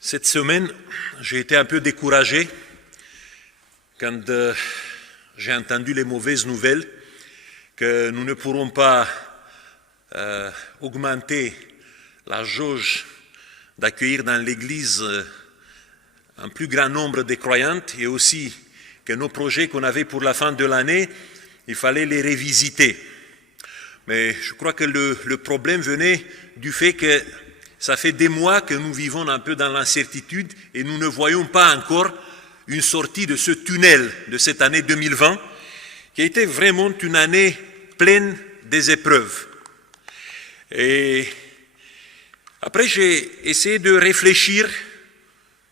Cette semaine, j'ai été un peu découragé quand j'ai entendu les mauvaises nouvelles que nous ne pourrons pas augmenter la jauge d'accueillir dans l'Église un plus grand nombre de croyantes et aussi que nos projets qu'on avait pour la fin de l'année, il fallait les révisiter. Mais je crois que le problème venait du fait que ça fait des mois que nous vivons un peu dans l'incertitude et nous ne voyons pas encore une sortie de ce tunnel de cette année 2020 qui a été vraiment une année pleine des épreuves. Et après, j'ai essayé de réfléchir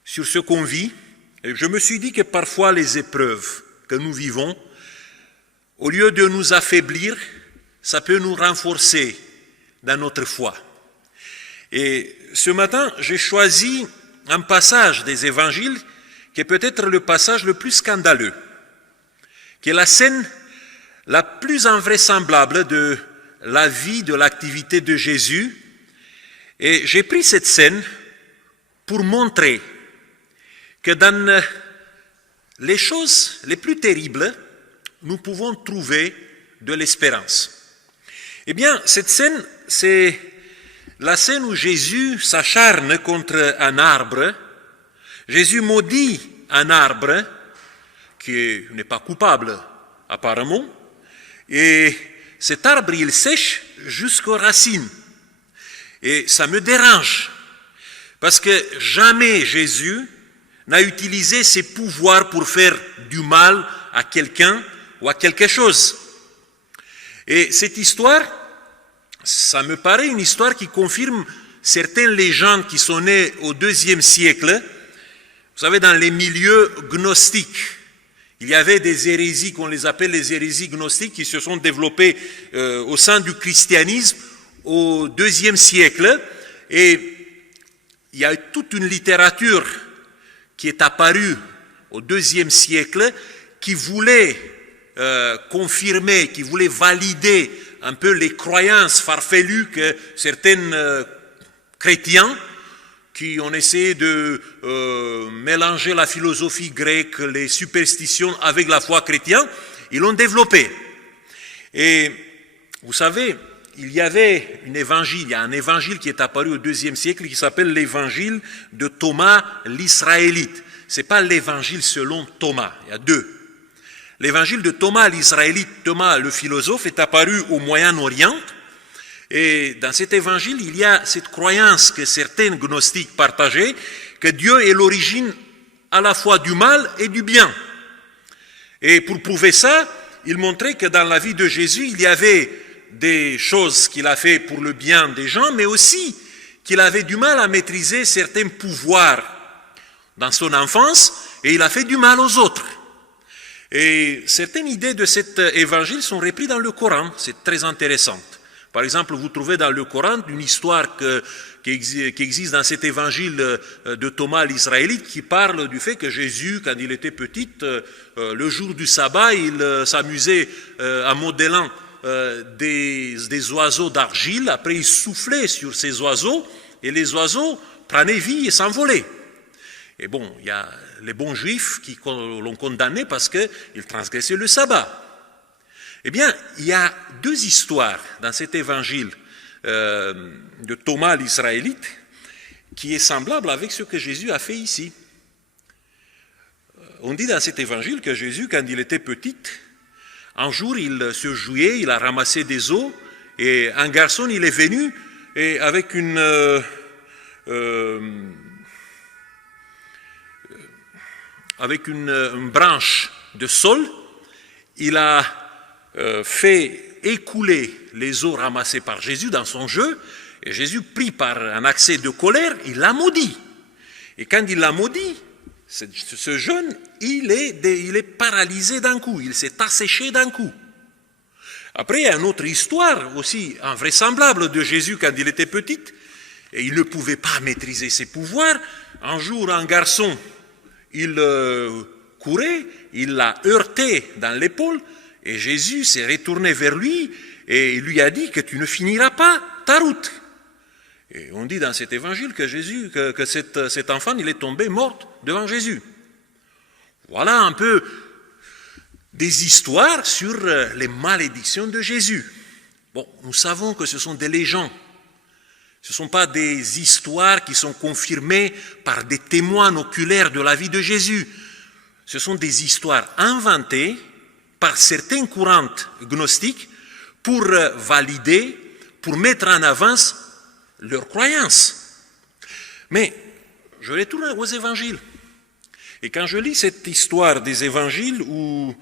sur ce qu'on vit et je me suis dit que parfois les épreuves que nous vivons, au lieu de nous affaiblir, ça peut nous renforcer dans notre foi. Et ce matin, j'ai choisi un passage des évangiles qui est peut-être le passage le plus scandaleux, qui est la scène la plus invraisemblable de la vie, de l'activité de Jésus. Et j'ai pris cette scène pour montrer que dans les choses les plus terribles, nous pouvons trouver de l'espérance. Eh bien, cette scène, c'est la scène où Jésus s'acharne contre un arbre. Jésus maudit un arbre qui n'est pas coupable apparemment. Et cet arbre, il sèche jusqu'aux racines. Et ça me dérange parce que jamais Jésus n'a utilisé ses pouvoirs pour faire du mal à quelqu'un ou à quelque chose. Et cette histoire, ça me paraît une histoire qui confirme certaines légendes qui sont nées au IIe siècle. Vous savez, dans les milieux gnostiques, il y avait des hérésies qu'on les appelle les hérésies gnostiques qui se sont développées au sein du christianisme au IIe siècle. Et il y a toute une littérature qui est apparue au IIe siècle qui voulait confirmer, qui voulait valider un peu les croyances farfelues que certains chrétiens qui ont essayé de mélanger la philosophie grecque, les superstitions avec la foi chrétienne, ils l'ont développé. Et vous savez, il y a un évangile qui est apparu au IIe siècle qui s'appelle l'évangile de Thomas l'Israélite. Ce n'est pas l'évangile selon Thomas, il y a deux. L'évangile de Thomas l'Israélite, Thomas le philosophe, est apparu au Moyen-Orient. Et dans cet évangile, il y a cette croyance que certains gnostiques partageaient, que Dieu est l'origine à la fois du mal et du bien. Et pour prouver ça, il montrait que dans la vie de Jésus, il y avait des choses qu'il a fait pour le bien des gens, mais aussi qu'il avait du mal à maîtriser certains pouvoirs dans son enfance, et il a fait du mal aux autres. Et certaines idées de cet évangile sont reprises dans le Coran, c'est très intéressant. Par exemple, vous trouvez dans le Coran une histoire qui existe dans cet évangile de Thomas l'Israélite qui parle du fait que Jésus, quand il était petit, le jour du sabbat, il s'amusait en modelant des oiseaux d'argile. Après, il soufflait sur ces oiseaux et les oiseaux prenaient vie et s'envolaient. Et bon, il y a les bons juifs qui l'ont condamné parce qu'ils transgressaient le sabbat. Eh bien, il y a deux histoires dans cet évangile de Thomas l'Israélite qui est semblable avec ce que Jésus a fait ici. On dit dans cet évangile que Jésus, quand il était petit, un jour il se jouait, il a ramassé des os et un garçon, il est venu et avec une branche de saule, il a fait écouler les os ramassés par Jésus dans son jeu, et Jésus, pris par un accès de colère, il l'a maudit. Et quand il l'a maudit, ce jeune, il est paralysé d'un coup, il s'est asséché d'un coup. Après, il y a une autre histoire aussi invraisemblable de Jésus quand il était petit, et il ne pouvait pas maîtriser ses pouvoirs. Un jour, un garçon, il courait, il l'a heurté dans l'épaule, et Jésus s'est retourné vers lui et il lui a dit que tu ne finiras pas ta route. Et on dit dans cet évangile que cet enfant, il est tombé mort devant Jésus. Voilà un peu des histoires sur les malédictions de Jésus. Bon, nous savons que ce sont des légendes. Ce ne sont pas des histoires qui sont confirmées par des témoins oculaires de la vie de Jésus. Ce sont des histoires inventées par certains courants gnostiques pour valider, pour mettre en avance leurs croyances. Mais je retourne aux évangiles. Et quand je lis cette histoire des évangiles où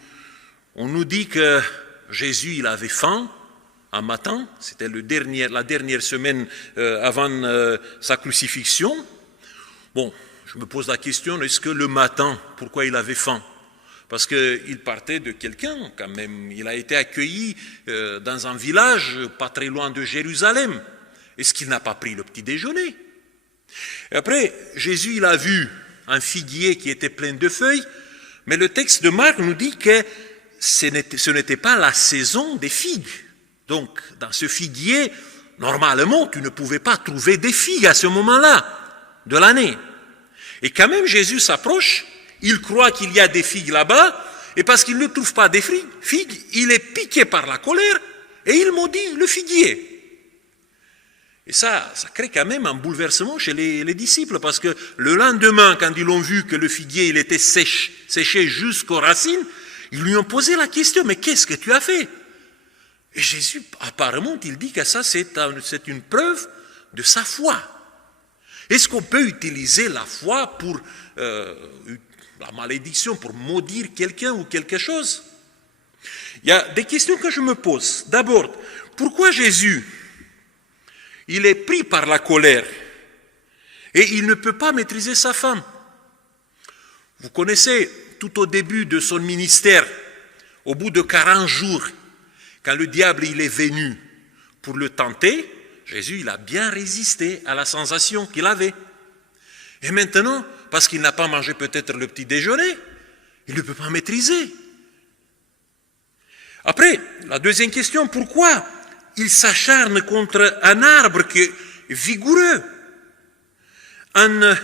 on nous dit que Jésus il avait faim un matin, c'était la dernière semaine avant sa crucifixion, bon, je me pose la question, est-ce que le matin, pourquoi il avait faim? Parce qu'il partait de quelqu'un quand même, il a été accueilli dans un village pas très loin de Jérusalem. Est-ce qu'il n'a pas pris le petit déjeuner? Et après, Jésus il a vu un figuier qui était plein de feuilles, mais le texte de Marc nous dit que ce n'était pas la saison des figues. Donc, dans ce figuier, normalement, tu ne pouvais pas trouver des figues à ce moment-là de l'année. Et quand même, Jésus s'approche, il croit qu'il y a des figues là-bas, et parce qu'il ne trouve pas des figues, il est piqué par la colère, et il maudit le figuier. Et ça crée quand même un bouleversement chez les disciples, parce que le lendemain, quand ils ont vu que le figuier il était séché jusqu'aux racines, ils lui ont posé la question, mais qu'est-ce que tu as fait? Et Jésus, apparemment, il dit que ça c'est une preuve de sa foi. Est-ce qu'on peut utiliser la foi pour la malédiction, pour maudire quelqu'un ou quelque chose? Il y a des questions que je me pose. D'abord, pourquoi Jésus il est pris par la colère et il ne peut pas maîtriser sa femme? Vous connaissez tout au début de son ministère, au bout de 40 jours, quand le diable il est venu pour le tenter, Jésus il a bien résisté à la sensation qu'il avait. Et maintenant, parce qu'il n'a pas mangé peut-être le petit déjeuner, il ne peut pas maîtriser. Après, la deuxième question, pourquoi il s'acharne contre un arbre qui est vigoureux, en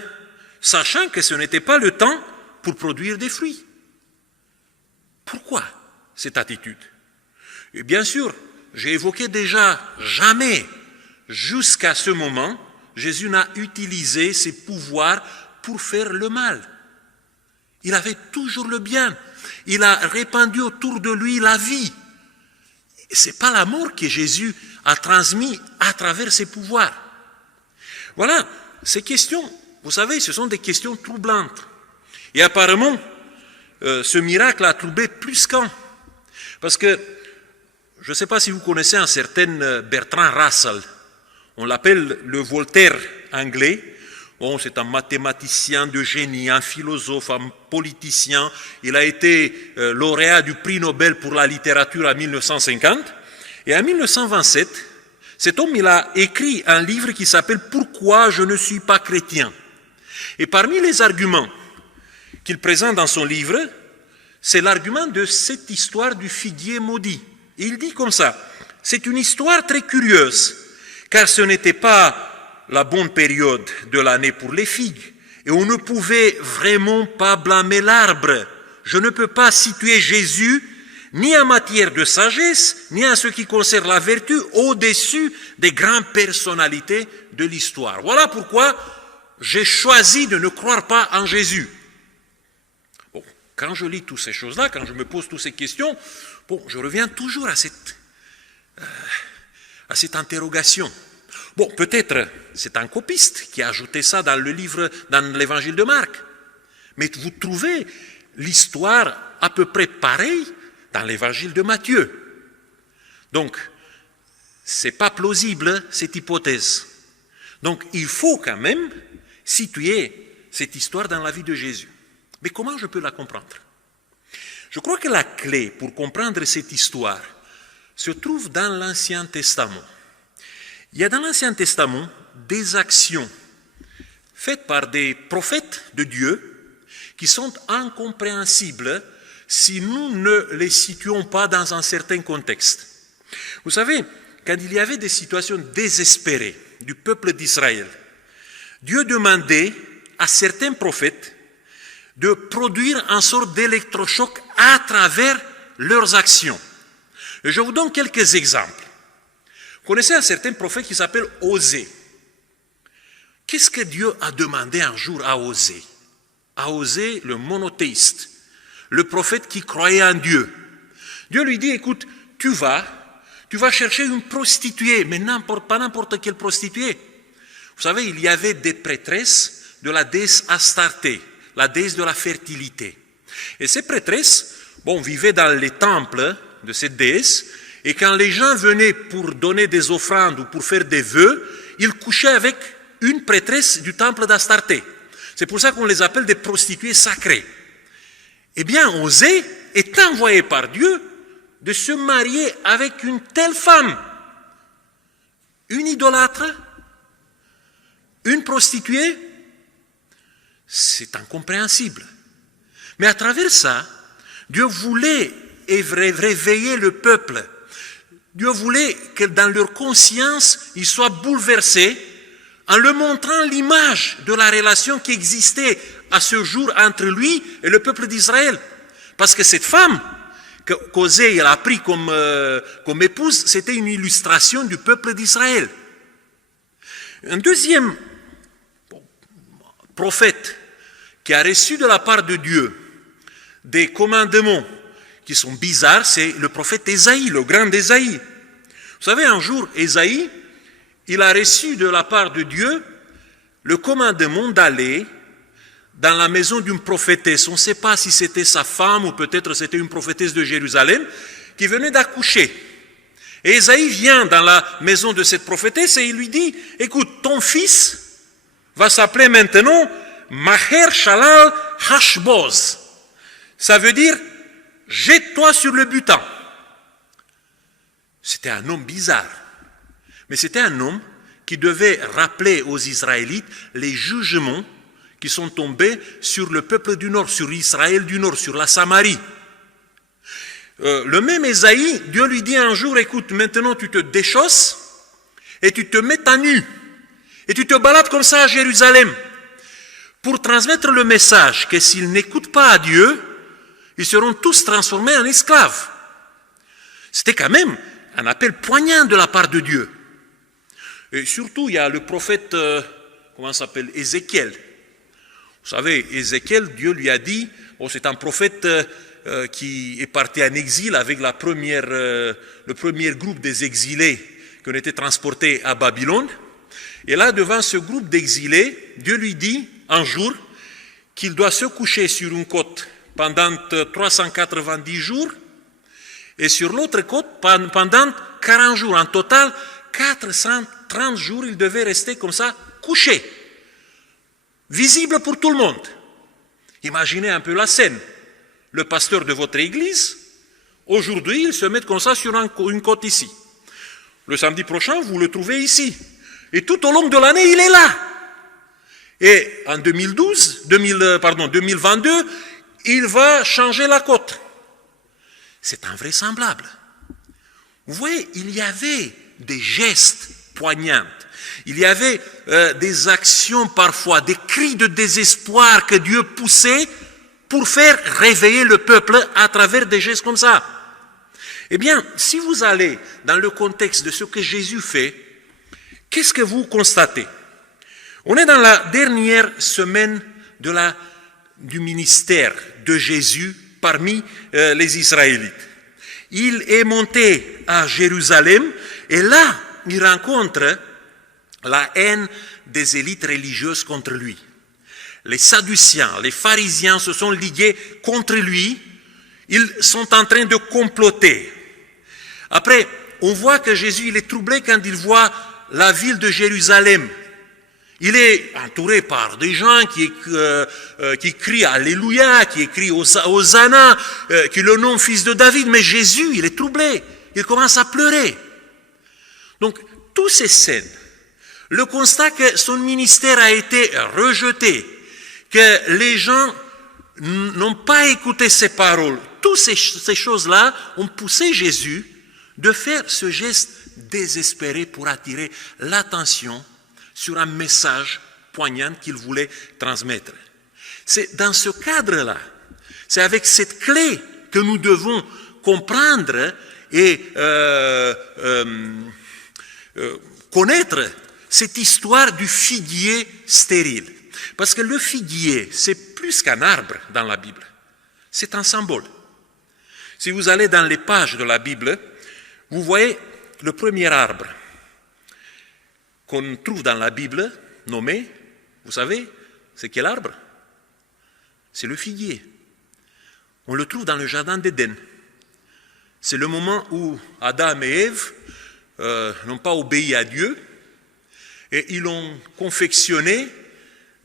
sachant que ce n'était pas le temps pour produire des fruits? Pourquoi cette attitude? Et bien sûr, j'ai évoqué déjà, jamais, jusqu'à ce moment, Jésus n'a utilisé ses pouvoirs pour faire le mal. Il avait toujours le bien. Il a répandu autour de lui la vie. Ce n'est pas la mort que Jésus a transmis à travers ses pouvoirs. Voilà, ces questions, vous savez, ce sont des questions troublantes. Et apparemment, ce miracle a troublé plus qu'un. Parce que, je ne sais pas si vous connaissez un certain Bertrand Russell. On l'appelle le Voltaire anglais. Bon, c'est un mathématicien de génie, un philosophe, un politicien. Il a été lauréat du prix Nobel pour la littérature en 1950. Et en 1927, cet homme il a écrit un livre qui s'appelle « Pourquoi je ne suis pas chrétien ». Et parmi les arguments qu'il présente dans son livre, c'est l'argument de cette histoire du figuier maudit. Et il dit comme ça, c'est une histoire très curieuse, car ce n'était pas la bonne période de l'année pour les figues, et on ne pouvait vraiment pas blâmer l'arbre. Je ne peux pas situer Jésus ni en matière de sagesse, ni en ce qui concerne la vertu, au-dessus des grandes personnalités de l'histoire. Voilà pourquoi j'ai choisi de ne croire pas en Jésus. Bon, quand je lis toutes ces choses-là, quand je me pose toutes ces questions, bon, je reviens toujours à cette interrogation. Bon, peut-être c'est un copiste qui a ajouté ça dans le livre, dans l'évangile de Marc. Mais vous trouvez l'histoire à peu près pareille dans l'évangile de Matthieu. Donc, ce n'est pas plausible cette hypothèse. Donc, il faut quand même situer cette histoire dans la vie de Jésus. Mais comment je peux la comprendre? Je crois que la clé pour comprendre cette histoire se trouve dans l'Ancien Testament. Il y a dans l'Ancien Testament des actions faites par des prophètes de Dieu qui sont incompréhensibles si nous ne les situons pas dans un certain contexte. Vous savez, quand il y avait des situations désespérées, du peuple d'Israël, Dieu demandait à certains prophètes de produire une sorte d'électrochoc à travers leurs actions. Et je vous donne quelques exemples. Vous connaissez un certain prophète qui s'appelle Osée. Qu'est-ce que Dieu a demandé un jour à Osée? À Osée, le monothéiste, le prophète qui croyait en Dieu. Dieu lui dit, écoute, tu vas chercher une prostituée, mais pas n'importe quelle prostituée. Vous savez, il y avait des prêtresses de la déesse Astarté, la déesse de la fertilité. Et ces prêtresses, vivaient dans les temples de cette déesse, et quand les gens venaient pour donner des offrandes ou pour faire des vœux, ils couchaient avec une prêtresse du temple d'Astarté. C'est pour ça qu'on les appelle des prostituées sacrées. Eh bien, Osée est envoyé par Dieu de se marier avec une telle femme, une idolâtre, une prostituée. C'est incompréhensible. Mais à travers ça, Dieu voulait réveiller le peuple. Dieu voulait que dans leur conscience, ils soient bouleversés en leur montrant l'image de la relation qui existait à ce jour entre lui et le peuple d'Israël. Parce que cette femme qu'Osée a pris comme épouse, c'était une illustration du peuple d'Israël. Un deuxième prophète qui a reçu de la part de Dieu des commandements qui sont bizarres, c'est le prophète Ésaïe, le grand Ésaïe. Vous savez, un jour, Ésaïe, il a reçu de la part de Dieu le commandement d'aller dans la maison d'une prophétesse. On ne sait pas si c'était sa femme ou peut-être c'était une prophétesse de Jérusalem qui venait d'accoucher. Et Ésaïe vient dans la maison de cette prophétesse et il lui dit, écoute, ton fils va s'appeler maintenant Maher Shalal Hashboz. Ça veut dire, jette-toi sur le butin. C'était un homme bizarre. Mais c'était un homme qui devait rappeler aux Israélites les jugements qui sont tombés sur le peuple du Nord, sur Israël du Nord, sur la Samarie. Le même Ésaïe, Dieu lui dit un jour, écoute, maintenant tu te déchausses et tu te mets à nu. Et tu te balades comme ça à Jérusalem pour transmettre le message que s'ils n'écoutent pas à Dieu, ils seront tous transformés en esclaves. C'était quand même un appel poignant de la part de Dieu. Et surtout, il y a le prophète, Ézéchiel. Vous savez, Ézéchiel, Dieu lui a dit, c'est un prophète qui est parti en exil avec le premier groupe des exilés qui ont été transportés à Babylone. Et là, devant ce groupe d'exilés, Dieu lui dit un jour qu'il doit se coucher sur une côte pendant 390 jours et sur l'autre côte pendant 40 jours. En total, 430 jours, il devait rester comme ça, couché, visible pour tout le monde. Imaginez un peu la scène. Le pasteur de votre église, aujourd'hui, il se met comme ça sur une côte ici. Le samedi prochain, vous le trouvez ici. Et tout au long de l'année, il est là. Et en 2022, il va changer la côte. C'est invraisemblable. Vous voyez, il y avait des gestes poignants. Il y avait des actions parfois, des cris de désespoir que Dieu poussait pour faire réveiller le peuple à travers des gestes comme ça. Eh bien, si vous allez dans le contexte de ce que Jésus fait, qu'est-ce que vous constatez? On est dans la dernière semaine du ministère de Jésus parmi les Israélites. Il est monté à Jérusalem et là, il rencontre la haine des élites religieuses contre lui. Les Sadduciens, les pharisiens se sont ligués contre lui. Ils sont en train de comploter. Après, on voit que Jésus il est troublé quand il voit la ville de Jérusalem. Il est entouré par des gens qui crient Alléluia, qui crient Hosanna, qui le nomment fils de David. Mais Jésus, il est troublé. Il commence à pleurer. Donc, toutes ces scènes, le constat que son ministère a été rejeté, que les gens n'ont pas écouté ses paroles, toutes ces choses-là ont poussé Jésus de faire ce geste désespéré pour attirer l'attention sur un message poignant qu'il voulait transmettre. C'est dans ce cadre-là, c'est avec cette clé que nous devons comprendre et connaître cette histoire du figuier stérile. Parce que le figuier, c'est plus qu'un arbre dans la Bible, c'est un symbole. Si vous allez dans les pages de la Bible, vous voyez le premier arbre qu'on trouve dans la Bible, nommé, vous savez, c'est quel arbre? C'est le figuier. On le trouve dans le jardin d'Éden. C'est le moment où Adam et Ève n'ont pas obéi à Dieu et ils ont confectionné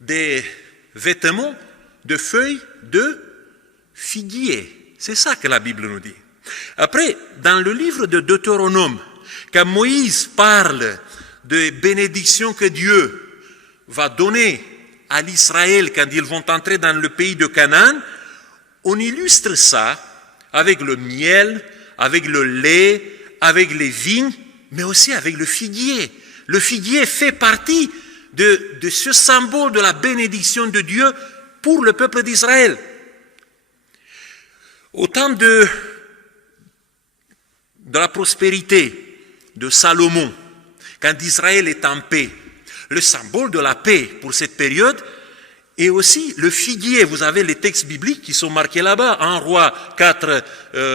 des vêtements de feuilles de figuier. C'est ça que la Bible nous dit. Après, dans le livre de Deutéronome, quand Moïse parle des bénédictions que Dieu va donner à l'Israël quand ils vont entrer dans le pays de Canaan, on illustre ça avec le miel, avec le lait, avec les vignes, mais aussi avec le figuier. Le figuier fait partie de ce symbole de la bénédiction de Dieu pour le peuple d'Israël. Au temps de la prospérité de Salomon, quand Israël est en paix, le symbole de la paix pour cette période est aussi le figuier. Vous avez les textes bibliques qui sont marqués là-bas, 1 Roi 4,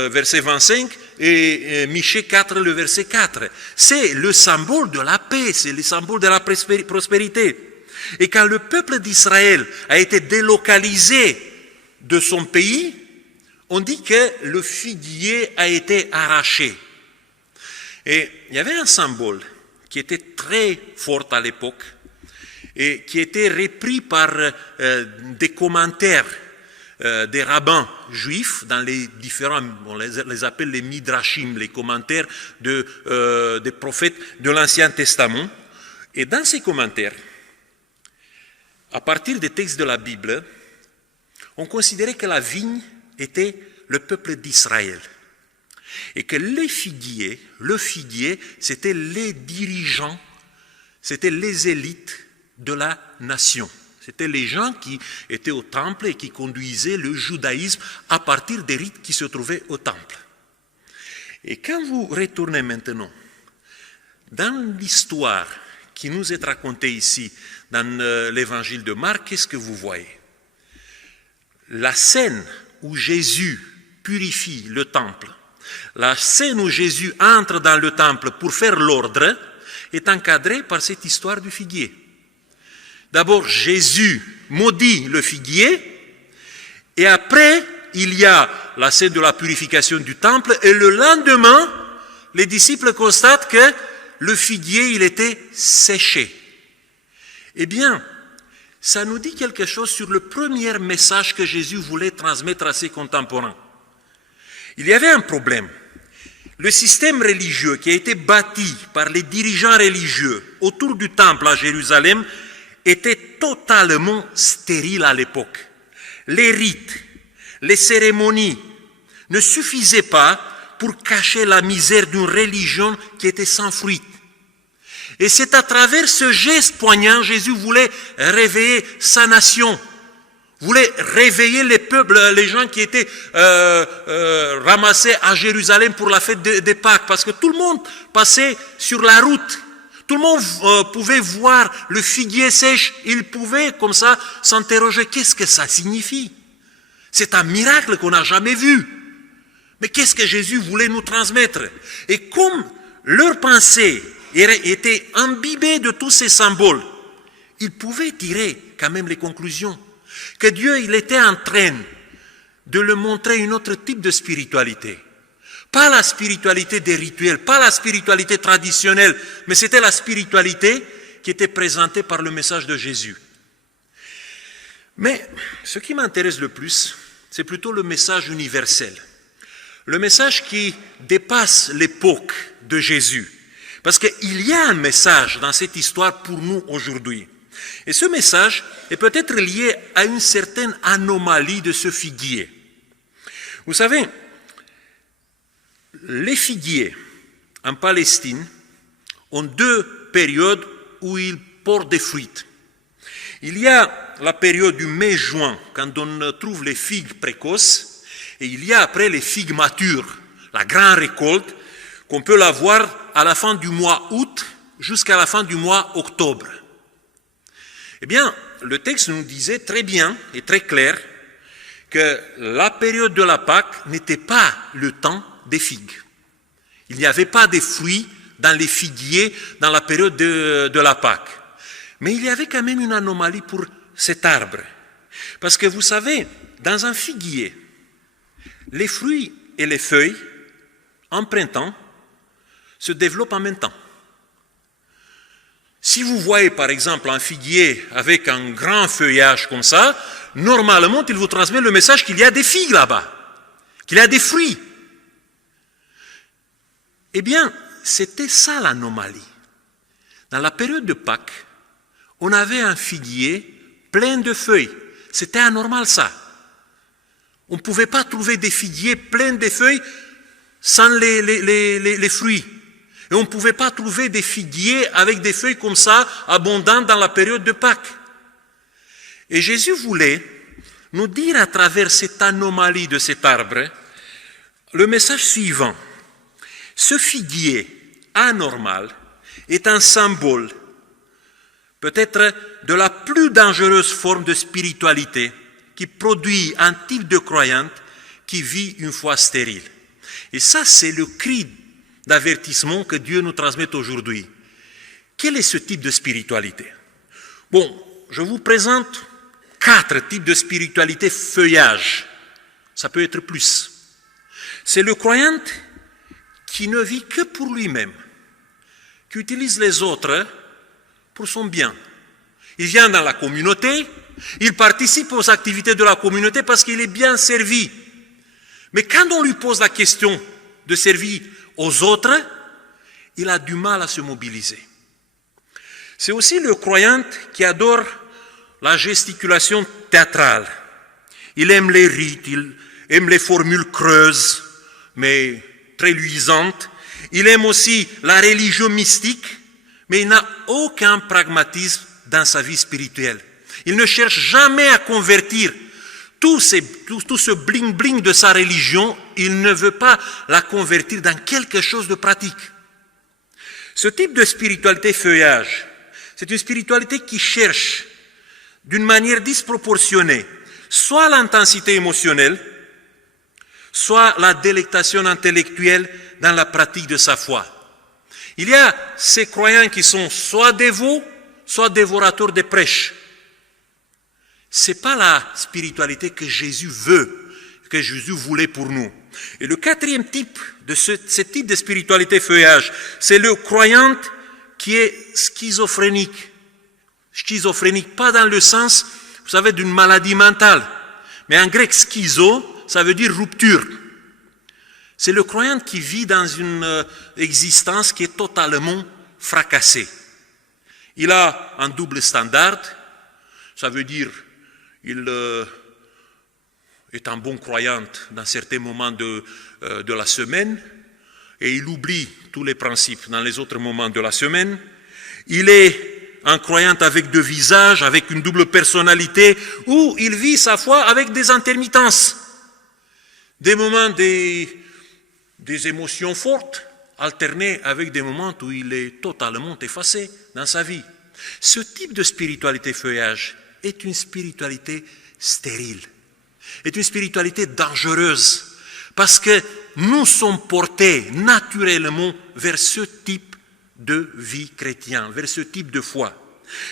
verset 25, et Michée 4, le verset 4. C'est le symbole de la paix, c'est le symbole de la prospérité. Et quand le peuple d'Israël a été délocalisé de son pays, on dit que le figuier a été arraché. Et il y avait un symbole qui était très fort à l'époque et qui était repris par des commentaires des rabbins juifs dans les différents, on les appelle les midrashim, les commentaires des prophètes de l'Ancien Testament. Et dans ces commentaires, à partir des textes de la Bible, on considérait que la vigne était le peuple d'Israël. Et que le figuier, c'était les dirigeants, c'était les élites de la nation. C'était les gens qui étaient au temple et qui conduisaient le judaïsme à partir des rites qui se trouvaient au temple. Et quand vous retournez maintenant dans l'histoire qui nous est racontée ici, dans l'évangile de Marc, qu'est-ce que vous voyez? La scène où Jésus purifie le temple, la scène où Jésus entre dans le temple pour faire l'ordre, est encadrée par cette histoire du figuier. D'abord, Jésus maudit le figuier, et après, il y a la scène de la purification du temple, et le lendemain, les disciples constatent que le figuier, il était séché. Eh bien, ça nous dit quelque chose sur le premier message que Jésus voulait transmettre à ses contemporains. Il y avait un problème. Le système religieux qui a été bâti par les dirigeants religieux autour du temple à Jérusalem était totalement stérile à l'époque. Les rites, les cérémonies ne suffisaient pas pour cacher la misère d'une religion qui était sans fruit. Et c'est à travers ce geste poignant, Jésus voulait réveiller sa nation, voulait réveiller les peuples, les gens qui étaient ramassés à Jérusalem pour la fête des Pâques, parce que tout le monde passait sur la route. Tout le monde pouvait voir le figuier sèche, il pouvait comme ça s'interroger, qu'est-ce que ça signifie? C'est un miracle qu'on n'a jamais vu. Mais qu'est-ce que Jésus voulait nous transmettre? Et comme leur pensée était imbibée de tous ces symboles, ils pouvaient tirer quand même les conclusions. Que Dieu, il était en train de leur montrer un autre type de spiritualité. Pas la spiritualité des rituels, pas la spiritualité traditionnelle, mais c'était la spiritualité qui était présentée par le message de Jésus. Mais ce qui m'intéresse le plus, c'est plutôt le message universel. Le message qui dépasse l'époque de Jésus. Parce qu'il y a un message dans cette histoire pour nous aujourd'hui. Et ce message est peut-être lié à une certaine anomalie de ce figuier. Vous savez, les figuiers en Palestine ont deux périodes où ils portent des fruits. Il y a la période du mai-juin, quand on trouve les figues précoces, et il y a après les figues matures, la grande récolte, qu'on peut la voir à la fin du mois août jusqu'à la fin du mois octobre. Eh bien, le texte nous disait très bien et très clair que la période de la Pâque n'était pas le temps des figues. Il n'y avait pas de fruits dans les figuiers dans la période de la Pâque. Mais il y avait quand même une anomalie pour cet arbre. Parce que vous savez, dans un figuier, les fruits et les feuilles, en printemps, se développent en même temps. Si vous voyez par exemple un figuier avec un grand feuillage comme ça, normalement il vous transmet le message qu'il y a des figues là-bas, qu'il y a des fruits. Eh bien, c'était ça l'anomalie. Dans la période de Pâques, on avait un figuier plein de feuilles. C'était anormal ça. On ne pouvait pas trouver des figuiers pleins de feuilles sans les fruits. Et on ne pouvait pas trouver des figuiers avec des feuilles comme ça, abondantes dans la période de Pâques. Et Jésus voulait nous dire à travers cette anomalie de cet arbre, le message suivant. Ce figuier anormal est un symbole, peut-être de la plus dangereuse forme de spiritualité qui produit un type de croyante qui vit une foi stérile. Et ça, c'est le cri d'avertissement que Dieu nous transmet aujourd'hui. Quel est ce type de spiritualité? Bon, je vous présente 4 types de spiritualité feuillage. Ça peut être plus. C'est le croyant qui ne vit que pour lui-même, qui utilise les autres pour son bien. Il vient dans la communauté, il participe aux activités de la communauté parce qu'il est bien servi. Mais quand on lui pose la question de servir aux autres, il a du mal à se mobiliser. C'est aussi le croyant qui adore la gesticulation théâtrale. Il aime les rites, il aime les formules creuses, mais très luisantes. Il aime aussi la religion mystique, mais il n'a aucun pragmatisme dans sa vie spirituelle. Il ne cherche jamais à convertir tout ce bling-bling de sa religion, il ne veut pas la convertir dans quelque chose de pratique. Ce type de spiritualité feuillage, c'est une spiritualité qui cherche d'une manière disproportionnée soit l'intensité émotionnelle, soit la délectation intellectuelle dans la pratique de sa foi. Il y a ces croyants qui sont soit dévots, soit dévorateurs des prêches. Ce n'est pas la spiritualité que Jésus veut, que Jésus voulait pour nous. Et le 4e type de ce type de spiritualité feuillage, c'est le croyant qui est schizophrénique. Schizophrénique, pas dans le sens, vous savez, d'une maladie mentale, mais en grec schizo, ça veut dire rupture. C'est le croyant qui vit dans une existence qui est totalement fracassée. Il a un double standard, ça veut dire il est un bon croyant dans certains moments de la semaine et il oublie tous les principes dans les autres moments de la semaine. Il est un croyant avec 2 visages, avec une double personnalité, où il vit sa foi avec des intermittences, des moments des émotions fortes, alternés avec des moments où il est totalement effacé dans sa vie. Ce type de spiritualité feuillage est une spiritualité stérile, est une spiritualité dangereuse, parce que nous sommes portés naturellement vers ce type de vie chrétienne, vers ce type de foi.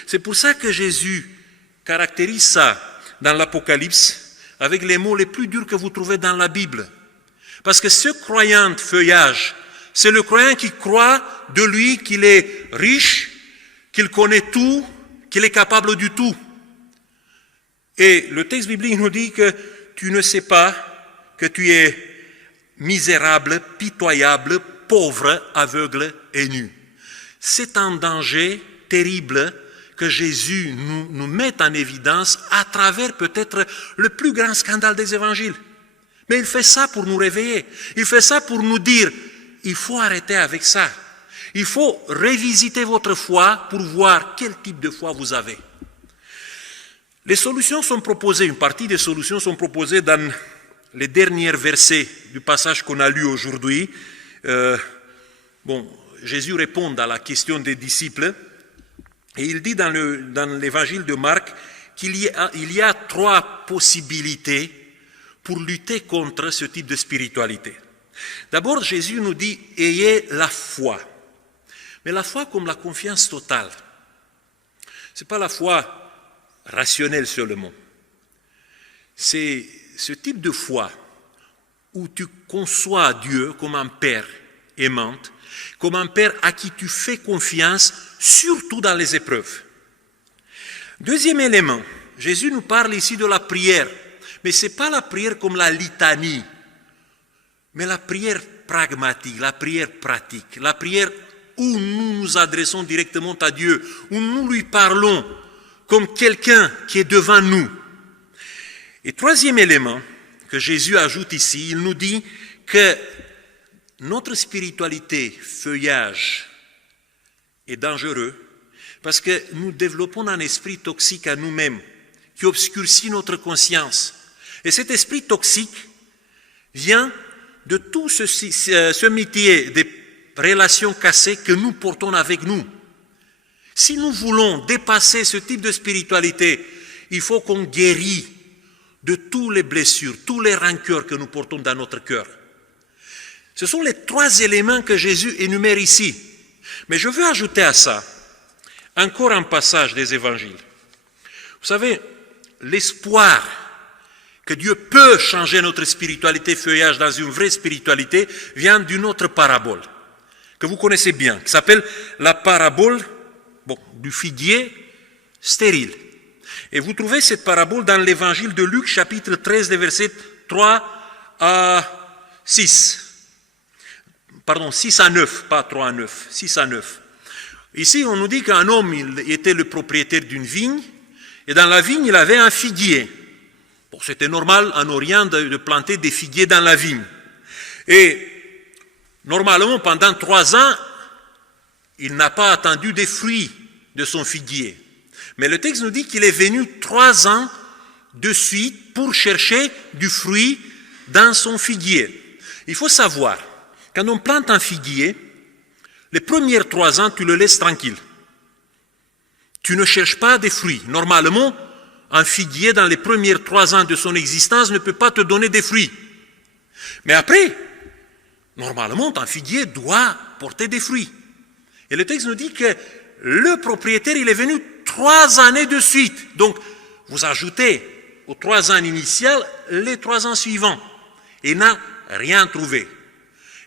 C'est pour ça que Jésus caractérise ça dans l'Apocalypse avec les mots les plus durs que vous trouvez dans la Bible. Parce que ce croyant feuillage, c'est le croyant qui croit de lui qu'il est riche, qu'il connaît tout, qu'il est capable du tout. Et le texte biblique nous dit que tu ne sais pas que tu es misérable, pitoyable, pauvre, aveugle et nu. C'est un danger terrible que Jésus nous met en évidence à travers peut-être le plus grand scandale des évangiles. Mais il fait ça pour nous réveiller. Il fait ça pour nous dire, il faut arrêter avec ça. Il faut revisiter votre foi pour voir quel type de foi vous avez. Les solutions sont proposées, une partie des solutions sont proposées dans les derniers versets du passage qu'on a lu aujourd'hui. Jésus répond à la question des disciples et il dit dans l'évangile de Marc qu'il y a 3 possibilités pour lutter contre ce type de spiritualité. D'abord, Jésus nous dit « ayez la foi ». Mais la foi comme la confiance totale. Ce n'est pas la foi rationnelle seulement. C'est ce type de foi où tu conçois Dieu comme un Père aimant, comme un Père à qui tu fais confiance, surtout dans les épreuves. Deuxième élément, Jésus nous parle ici de la prière, mais ce n'est pas la prière comme la litanie, mais la prière pragmatique, la prière pratique, la prière où nous nous adressons directement à Dieu, où nous lui parlons comme quelqu'un qui est devant nous. Et troisième élément que Jésus ajoute ici, il nous dit que notre spiritualité feuillage est dangereux parce que nous développons un esprit toxique à nous-mêmes qui obscurcit notre conscience. Et cet esprit toxique vient de tout ce métier des relations cassées que nous portons avec nous. Si nous voulons dépasser ce type de spiritualité, il faut qu'on guérisse de toutes les blessures, tous les rancœurs que nous portons dans notre cœur. Ce sont les 3 éléments que Jésus énumère ici. Mais je veux ajouter à ça encore un passage des évangiles. Vous savez, l'espoir que Dieu peut changer notre spiritualité feuillage dans une vraie spiritualité vient d'une autre parabole que vous connaissez bien, qui s'appelle la parabole du figuier stérile. Et vous trouvez cette parabole dans l'évangile de Luc, chapitre 13, les versets 3 à 6. Pardon, 6 à 9, pas 3 à 9, 6 à 9. Ici, on nous dit qu'un homme il était le propriétaire d'une vigne, et dans la vigne, il avait un figuier. Bon, c'était normal en Orient de planter des figuiers dans la vigne. Et normalement, pendant 3 ans, il n'a pas attendu des fruits de son figuier. Mais le texte nous dit qu'il est venu 3 ans de suite pour chercher du fruit dans son figuier. Il faut savoir, quand on plante un figuier, les premières 3 ans, tu le laisses tranquille. Tu ne cherches pas des fruits. Normalement, un figuier, dans les premières 3 ans de son existence, ne peut pas te donner des fruits. Mais après, normalement, un figuier doit porter des fruits. Et le texte nous dit que le propriétaire, il est venu 3 années de suite. Donc, vous ajoutez aux 3 ans initiales les 3 ans suivants. Et il n'a rien trouvé.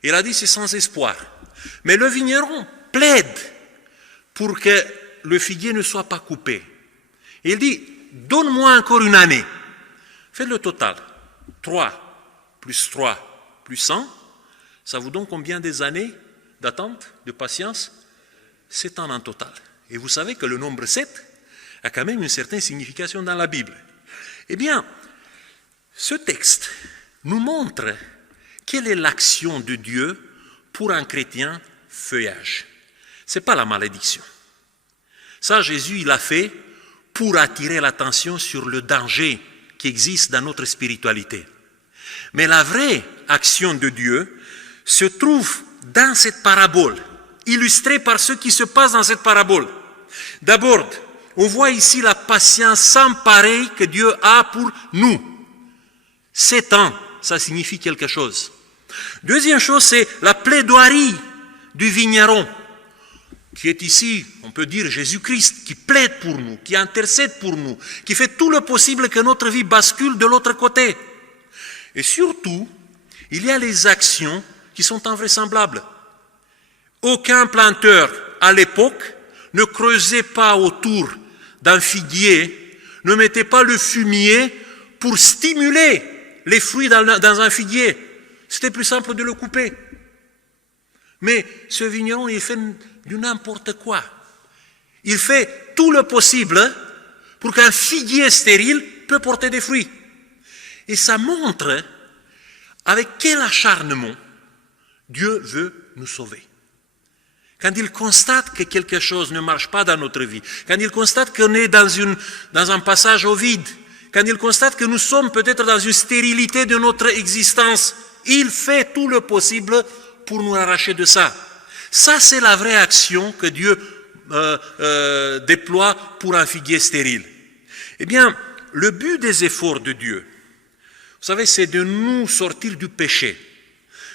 Il a dit c'est sans espoir. Mais le vigneron plaide pour que le figuier ne soit pas coupé. Et il dit, donne-moi encore une année. Faites le total. 3 plus 3 plus 100, ça vous donne combien des années d'attente, de patience? 7 ans en total. Et vous savez que le nombre 7 a quand même une certaine signification dans la Bible. Eh bien, ce texte nous montre quelle est l'action de Dieu pour un chrétien feuillage. Ce n'est pas la malédiction. Ça, Jésus, il l'a fait pour attirer l'attention sur le danger qui existe dans notre spiritualité. Mais la vraie action de Dieu se trouve dans cette parabole, illustrée par ce qui se passe dans cette parabole. D'abord, on voit ici la patience sans pareil que Dieu a pour nous. 7 ans, ça signifie quelque chose. Deuxième chose, c'est la plaidoirie du vigneron, qui est ici, on peut dire Jésus-Christ, qui plaide pour nous, qui intercède pour nous, qui fait tout le possible que notre vie bascule de l'autre côté. Et surtout, il y a les actions qui sont invraisemblables. Aucun planteur à l'époque ne creusait pas autour d'un figuier, ne mettait pas le fumier pour stimuler les fruits dans un figuier. C'était plus simple de le couper. Mais ce vigneron, il fait du n'importe quoi. Il fait tout le possible pour qu'un figuier stérile peut porter des fruits. Et ça montre avec quel acharnement Dieu veut nous sauver. quand il constate que quelque chose ne marche pas dans notre vie, quand il constate qu'on est dans un passage au vide, quand il constate que nous sommes peut-être dans une stérilité de notre existence, il fait tout le possible pour nous arracher de ça. Ça, c'est la vraie action que Dieu déploie pour un figuier stérile. Eh bien, le but des efforts de Dieu, vous savez, c'est de nous sortir du péché.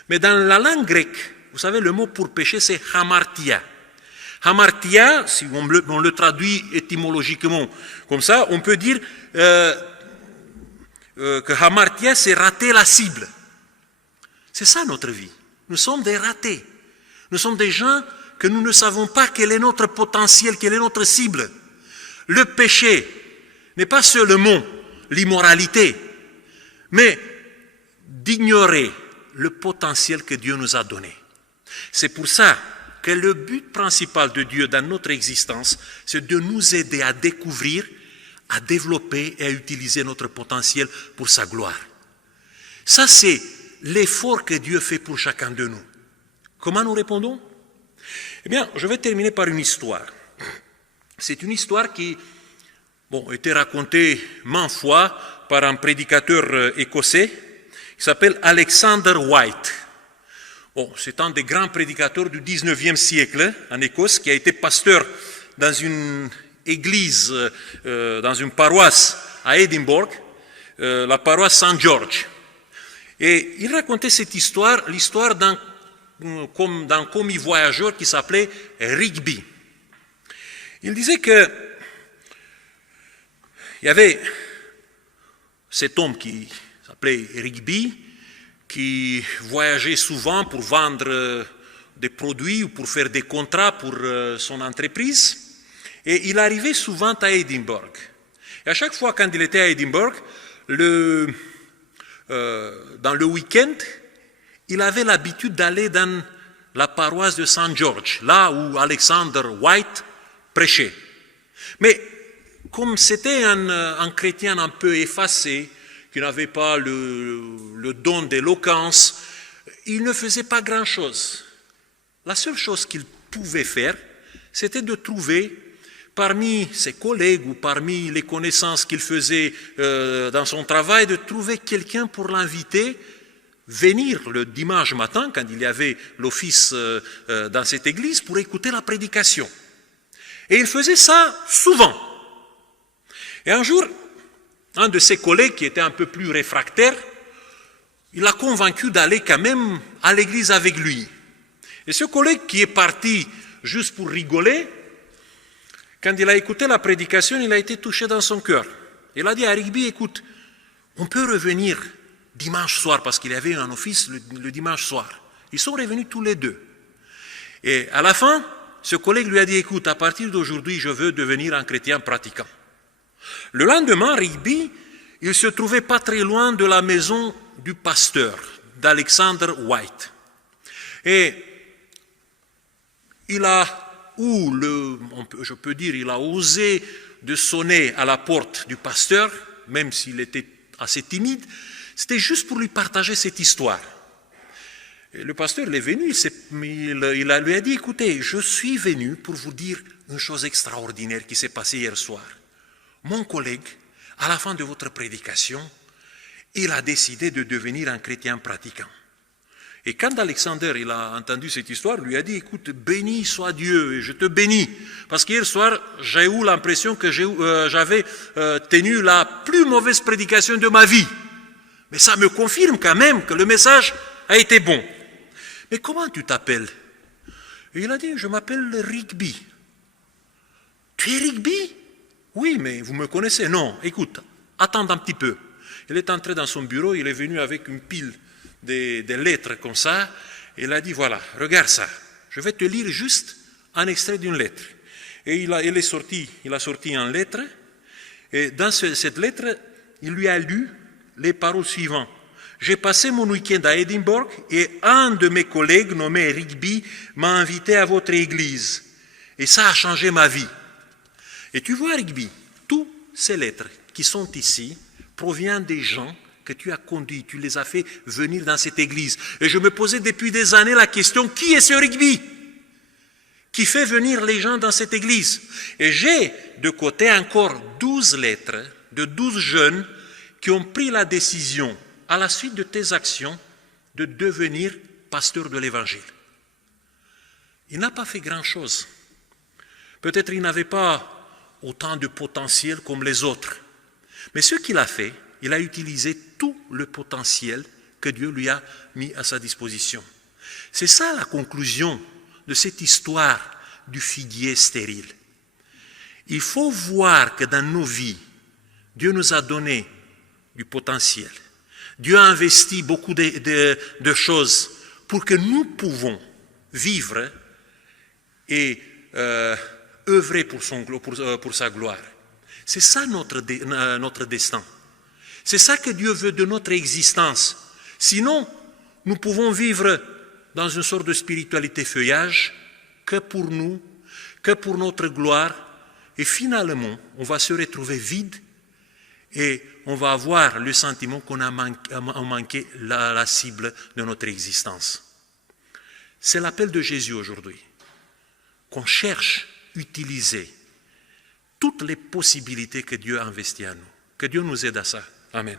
Mais dans la langue grecque, vous savez, le mot pour péché, c'est hamartia. Hamartia, si on le traduit étymologiquement comme ça, on peut dire que hamartia, c'est rater la cible. C'est ça notre vie. Nous sommes des ratés. Nous sommes des gens que nous ne savons pas quel est notre potentiel, quelle est notre cible. Le péché n'est pas seulement l'immoralité, mais d'ignorer le potentiel que Dieu nous a donné. C'est pour ça que le but principal de Dieu dans notre existence, c'est de nous aider à découvrir, à développer et à utiliser notre potentiel pour sa gloire. Ça, c'est l'effort que Dieu fait pour chacun de nous. Comment nous répondons? Eh bien, je vais terminer par une histoire. C'est une histoire qui a été racontée maintes fois par un prédicateur écossais qui s'appelle Alexander White. C'est un des grands prédicateurs du 19e siècle en Écosse qui a été pasteur dans une église, dans une paroisse à Édimbourg, la paroisse Saint George. Et il racontait cette histoire, l'histoire d'un commis voyageur qui s'appelait Rigby. Il disait que il y avait cet homme qui s'appelait Rigby, qui voyageait souvent pour vendre des produits ou pour faire des contrats pour son entreprise. Et il arrivait souvent à Édimbourg. Et à chaque fois quand il était à Édimbourg, dans le week-end, il avait l'habitude d'aller dans la paroisse de Saint George, là où Alexander White prêchait. Mais comme c'était un chrétien un peu effacé, qui n'avait pas le don d'éloquence, il ne faisait pas grand-chose. La seule chose qu'il pouvait faire, c'était de trouver parmi ses collègues ou parmi les connaissances qu'il faisait dans son travail, de trouver quelqu'un pour l'inviter, venir le dimanche matin, quand il y avait l'office dans cette église, pour écouter la prédication. Et il faisait ça souvent. Et un jour, un de ses collègues qui était un peu plus réfractaire, il l'a convaincu d'aller quand même à l'église avec lui. Et ce collègue qui est parti juste pour rigoler, quand il a écouté la prédication, il a été touché dans son cœur. Il a dit à Rigby, écoute, on peut revenir dimanche soir, parce qu'il y avait un office le dimanche soir. Ils sont revenus tous les deux. Et à la fin, ce collègue lui a dit, écoute, à partir d'aujourd'hui, je veux devenir un chrétien pratiquant. Le lendemain, Rigby, il se trouvait pas très loin de la maison du pasteur, d'Alexander White. Et il a, je peux dire, il a osé de sonner à la porte du pasteur, même s'il était assez timide, c'était juste pour lui partager cette histoire. Et le pasteur, il est venu, lui a dit, écoutez, je suis venu pour vous dire une chose extraordinaire qui s'est passée hier soir. Mon collègue, à la fin de votre prédication, il a décidé de devenir un chrétien pratiquant. Et quand Alexander il a entendu cette histoire, il lui a dit, écoute, béni soit Dieu, et je te bénis. Parce qu'hier soir, j'ai eu l'impression que j'avais tenu la plus mauvaise prédication de ma vie. Mais ça me confirme quand même que le message a été bon. Mais comment tu t'appelles? Et il a dit, je m'appelle Rigby. Tu es Rigby? Oui, mais vous me connaissez. Non, écoute, attends un petit peu. Il est entré dans son bureau, il est venu avec une pile de lettres comme ça, et il a dit, voilà, regarde ça, je vais te lire juste un extrait d'une lettre. Et il a sorti une lettre, et dans cette lettre, il lui a lu les paroles suivantes. J'ai passé mon week-end à Édimbourg, et un de mes collègues nommé Rigby m'a invité à votre église, et ça a changé ma vie. Et tu vois, Rigby, toutes ces lettres qui sont ici proviennent des gens que tu as conduits, tu les as fait venir dans cette église. Et je me posais depuis des années la question, qui est ce Rigby? qui fait venir les gens dans cette église. Et j'ai de côté encore 12 lettres de 12 jeunes qui ont pris la décision, à la suite de tes actions, de devenir pasteur de l'évangile. Il n'a pas fait grand-chose. Peut-être il n'avait pas autant de potentiel comme les autres. Mais ce qu'il a fait, il a utilisé tout le potentiel que Dieu lui a mis à sa disposition. C'est ça la conclusion de cette histoire du figuier stérile. Il faut voir que dans nos vies, Dieu nous a donné du potentiel. Dieu a investi beaucoup de choses pour que nous pouvons vivre et œuvrer pour sa gloire. C'est ça notre destin. C'est ça que Dieu veut de notre existence. Sinon, nous pouvons vivre dans une sorte de spiritualité feuillage, que pour nous, que pour notre gloire, et finalement, on va se retrouver vide et on va avoir le sentiment qu'on a manqué la cible de notre existence. C'est l'appel de Jésus aujourd'hui, qu'on cherche à utiliser toutes les possibilités que Dieu a investies en nous. Que Dieu nous aide à ça. Amen.